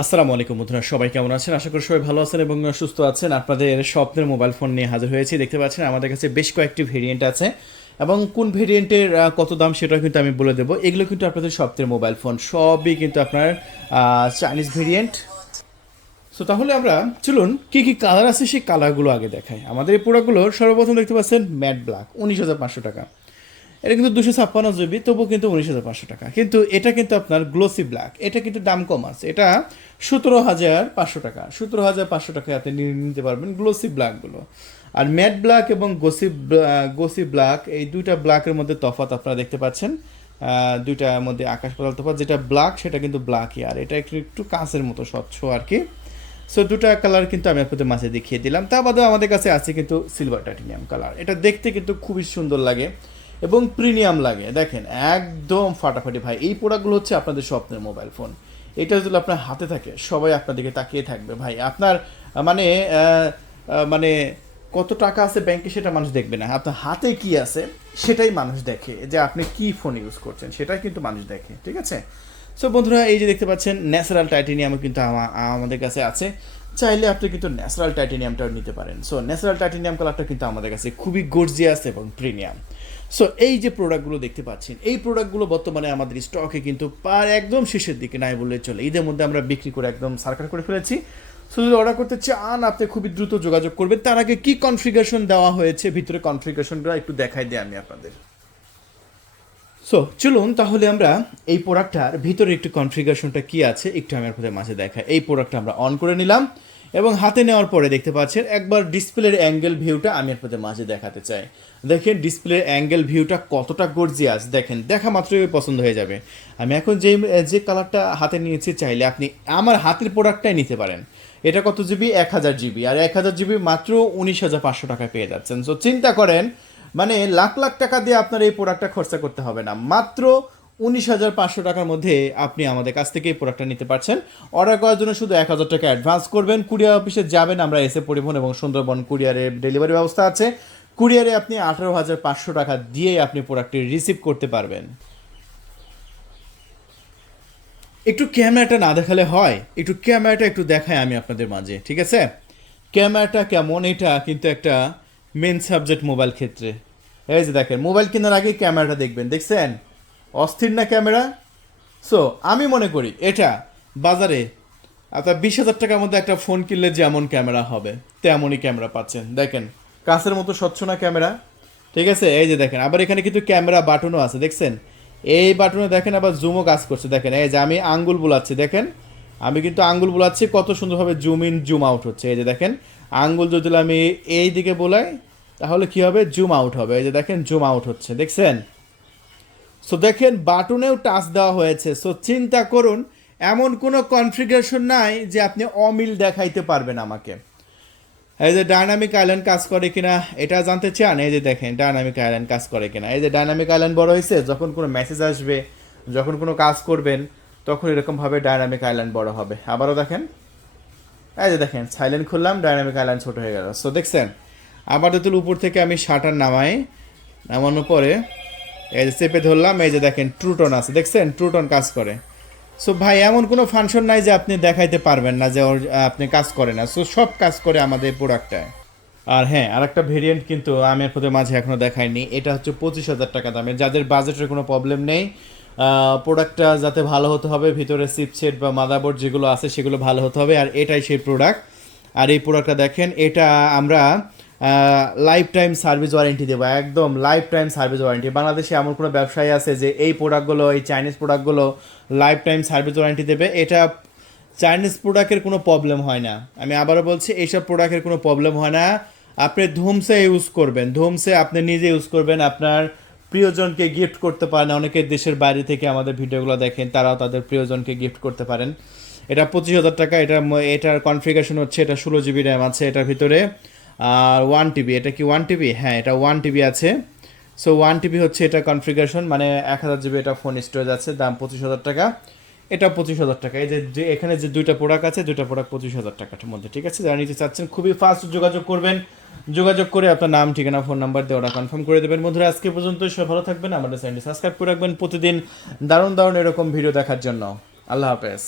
আসসালামু আলাইকুম বন্ধুরা, সবাই কেমন আছেন? আশা করি সবাই ভালো আছেন এবং সুস্থ আছেন। আপনাদের স্বপ্নের মোবাইল ফোন নিয়ে হাজির হয়েছি। দেখতে পাচ্ছেন আমাদের কাছে বেশ কয়েকটি ভেরিয়েন্ট আছে এবং কোন ভেরিয়েন্টের কত দাম সেটাও কিন্তু আমি বলে দেবো। এগুলো কিন্তু আপনাদের স্বপ্নের মোবাইল ফোন সবই কিন্তু আপনার চাইনিজ ভেরিয়েন্ট। সো তাহলে আমরা চলুন কী কী কালার আছে সেই কালারগুলো আগে দেখাই। আমাদের এই প্রোডাক্টগুলো সর্বপ্রথম দেখতে পাচ্ছেন ম্যাট ব্ল্যাক, 19,500 টাকা। এটা কিন্তু 256 জিবি, তবুও কিন্তু 19,500 টাকা। কিন্তু এটা কিন্তু আপনার গ্লোসি ব্ল্যাক, এটা কিন্তু দাম কম আছে। এটা 17,500 টাকা। 17,500 টাকায় আপনি নিতে পারবেন গ্লোসি ব্ল্যাকগুলো। আর ম্যাট ব্ল্যাক এবং গোসি ব্ল্যাক, এই দুইটা ব্ল্যাকের মধ্যে তফাৎ আপনারা দেখতে পাচ্ছেন। দুইটার মধ্যে আকাশ পাতাল তফাৎ। যেটা ব্ল্যাক সেটা কিন্তু ব্ল্যাকই, আর এটা একটু একটু কাঁচের মতো স্বচ্ছ আর কি। সো দুটা কালার কিন্তু আমি আপনাদের মাঝে দেখিয়ে দিলাম। তা বাদেও আমাদের কাছে আছে কিন্তু সিলভার টাইটেনিয়াম কালার। এটা দেখতে কিন্তু খুবই সুন্দর লাগে এবং প্রিমিয়াম লাগে। দেখেন একদম ফাটাফাটি ভাই। এই প্রোডাক্টগুলো হচ্ছে আপনাদের স্বপ্নের মোবাইল ফোন। এটা যদি আপনার হাতে থাকে সবাই আপনার দিকে তাকিয়ে থাকবে ভাই। আপনার মানে মানে কত টাকা আছে ব্যাংকে সেটা মানুষ দেখবে না, আপনার হাতে কি আছে সেটাই মানুষ দেখে, যে আপনি কি ফোন ইউজ করছেন সেটাই কিন্তু মানুষ দেখে। ঠিক আছে? সো বন্ধুরা, এই যে দেখতে পাচ্ছেন ন্যাচারাল টাইটেনিয়ামও কিন্তু আমাদের কাছে আছে। চাইলে আপনি কিন্তু ন্যাচারাল টাইটেনিয়ামটাও নিতে পারেন। সো ন্যাচারাল টাইটেনিয়াম কালারটা কিন্তু আমাদের কাছে খুবই গর্জিয়াস এবং প্রিমিয়াম। সো এই যে প্রোডাক্টগুলো দেখতে পাচ্ছেন, এই প্রোডাক্টগুলো বর্তমানে আমাদের স্টকে কিন্তু একদম শেষের দিকে নাই বললে চলে। ঈদের মধ্যে আমরা বিক্রি করে একদম সার্কার করে ফেলেছি। সো যদি অর্ডার করতে চান আপনি খুবই দ্রুত যোগাযোগ করবেন। তার আগে কি কনফিগারেশন দেওয়া হয়েছে ভিতরে কনফিগারেশনটা একটু দেখাই দিই আমি আপনাদের। সো চলুন তাহলে আমরা এই প্রোডাক্টটার ভিতরে একটু কনফিগারেশনটা কী আছে একটু আমি আপনাদের মাঝে দেখাই। এই প্রোডাক্টটা আমরা অন করে নিলাম এবং হাতে নেওয়ার পরে দেখতে পাচ্ছেন একবার ডিসপ্লের অ্যাঙ্গেল ভিউটা আমি আপনাদের মাঝে দেখাতে চাই। দেখেন ডিসপ্লের অ্যাঙ্গেল ভিউটা কতটা গর্জিয়াস, দেখেন দেখা মাত্রই পছন্দ হয়ে যাবে। আমি এখন যে কালারটা হাতে নিয়েছি, চাইলে আপনি আমার হাতের প্রোডাক্টটাই নিতে পারেন। এটা কত জিবি? 1,000 জিবি। আর 1,000 জিবি মাত্র 19,500 টাকায় পেয়ে যাচ্ছেন। সো চিন্তা করেন, মানে লাখ লাখ টাকা দিয়ে আপনার এই প্রোডাক্টটা খরচা করতে হবে না, মাত্র 19,500 টাকার মধ্যে আপনি আমাদের কাছ থেকে এই প্রোডাক্টটা নিতে পারছেন। অর্ডার করার জন্য শুধু 1,000 টাকা অ্যাডভান্স করবেন, কুরিয়ার অফিসে যাবেন, আমরা এসে পরিবহন এবং সুন্দরবন কুরিয়ারের ডেলিভারি ব্যবস্থা আছে। কুরিয়ারে আপনি 18,500 টাকা দিয়ে আপনি প্রোডাক্টটি রিসিভ করতে পারবেন। একটু ক্যামেরাটা না দেখালে হয়? একটু ক্যামেরাটা একটু দেখাই আমি আপনাদের মাঝে, ঠিক আছে? ক্যামেরাটা কেমন, এটা কিন্তু একটা মেন সাবজেক্ট মোবাইল ক্ষেত্রে। এই যে দেখেন, মোবাইল কেনার আগে ক্যামেরাটা দেখবেন, দেখছেন অস্থির না ক্যামেরা? সো আমি মনে করি এটা বাজারে আপনার 20,000 টাকার মধ্যে একটা ফোন কিনলে যেমন ক্যামেরা হবে তেমনই ক্যামেরা পাচ্ছেন। দেখেন কাঁচের মতো স্বচ্ছ না ক্যামেরা? ঠিক আছে? এই যে দেখেন, আবার এখানে কিন্তু ক্যামেরা বাটনও আছে, দেখছেন? এই বাটনে দেখেন আবার জুমও কাজ করছে। দেখেন এই যে আমি আঙ্গুল বুলাচ্ছি, দেখেন আমি কিন্তু আঙ্গুল বুলাচ্ছি, কত সুন্দরভাবে জুম ইন জুম আউট হচ্ছে। এই যে দেখেন আঙ্গুল যদি আমি এই দিকে বোলাই তাহলে কি হবে? জুম আউট হবে। এই যে দেখেন জুম আউট হচ্ছে, দেখছেন? সো দেখেন বাটনেও টাচ দেওয়া হয়েছে। সো চিন্তা করুন, এমন কোনো কনফিগারেশন নাই যে আপনি অমিল দেখাইতে পারবেন আমাকে। এই যে ডায়নামিক আইল্যান্ড কাজ করে কিনা এটা জানতে চান? এই যে দেখেন ডায়নামিক আইল্যান্ড কাজ করে কিনা। এই যে ডায়নামিক আইল্যান্ড বড় হয়েছে, যখন কোনো মেসেজ আসবে, যখন কোনো কাজ করবেন, তখন এরকমভাবে ডায়নামিক আইল্যান্ড বড় হবে। আবারও দেখেন, এই যে দেখেন সাইলেন্ট খুললাম, ডায়নামিক আইল্যান্ড ছোট হয়ে গেল। সো দেখছেন? আবার যদি উপর থেকে আমি শাটার নামাই, নামানোর পরে এই যে চেপে ধরলাম, এই যে দেখেন ট্রুটন আছে, দেখছেন ট্রুটন কাজ করে। সো ভাই এমন কোনো ফাংশন নাই যে আপনি দেখাইতে পারবেন না যে আপনি কাজ করে না। সো সব কাজ করে আমাদের প্রোডাক্টটায়। আর হ্যাঁ, আরেকটা ভেরিয়েন্ট কিন্তু আমি আপনাদের মাঝে এখনও দেখাইনি। এটা হচ্ছে 25,000 টাকা দামের, যাদের বাজেটের কোনো প্রবলেম নেই। প্রোডাক্টটা যাতে ভালো হতে হবে, ভিতরে চিপসেট বা মাদারবোর্ড যেগুলো আছে সেগুলো ভালো হতে হবে, আর এটাই সেই প্রোডাক্ট। আর এই প্রোডাক্টটা দেখেন, এটা আমরা লাইফ টাইম সার্ভিস ওয়ারেন্টি দেবো, একদম লাইফ টাইম সার্ভিস ওয়ারেন্টি। বাংলাদেশে এমন কোনো ব্যবসায়ী আছে যে এই প্রোডাক্টগুলো, এই চাইনিজ প্রোডাক্টগুলো লাইফ টাইম সার্ভিস ওয়ারেন্টি দেবে? এটা চাইনিজ প্রোডাক্টের কোনো প্রবলেম হয় না। আমি আবারও বলছি, এইসব প্রোডাক্টের কোনো প্রবলেম হয় না। আপনি ধুমসে ইউজ করবেন, ধুমসে আপনি নিজে ইউজ করবেন, আপনার প্রিয়জনকে গিফট করতে পারেন। অনেকে দেশের বাইরে থেকে আমাদের ভিডিওগুলো দেখেন, তারাও তাদের প্রিয়জনকে গিফট করতে পারেন। এটা 25,000 টাকা। এটার কনফিগারেশন হচ্ছে, এটা 16 জিবি র্যাম আছে এটার ভিতরে, আর 1 টিবি। এটা কি 1 টিবি? হ্যাঁ, এটা 1 টিবি আছে। সো 1 টিবি হচ্ছে এটা কনফিগারেশন, মানে 1,000 জিবি এটা ফোন স্টোরেজ আছে। দাম 25,000 টাকা। এটা 25,000 টাকা। এই যে এখানে যে দুইটা প্রোডাক্ট আছে, দুইটা প্রোডাক্ট 25,000 টাকার মধ্যে। ঠিক আছে? যারা নিতে চাচ্ছেন খুবই ফাস্ট যোগাযোগ করবেন। যোগাযোগ করে আপনার নাম, ঠিকানা, ফোন নাম্বার দিয়ে ওরা কনফার্ম করে দেবেন। বন্ধুরা আজকে পর্যন্ত সব ভালো থাকবেন, আমাদের চ্যানেলটি সাবস্ক্রাইব করে রাখবেন প্রতিদিন দারুণ দারুণ এরকম ভিডিও দেখার জন্য। আল্লাহ হাফেজ।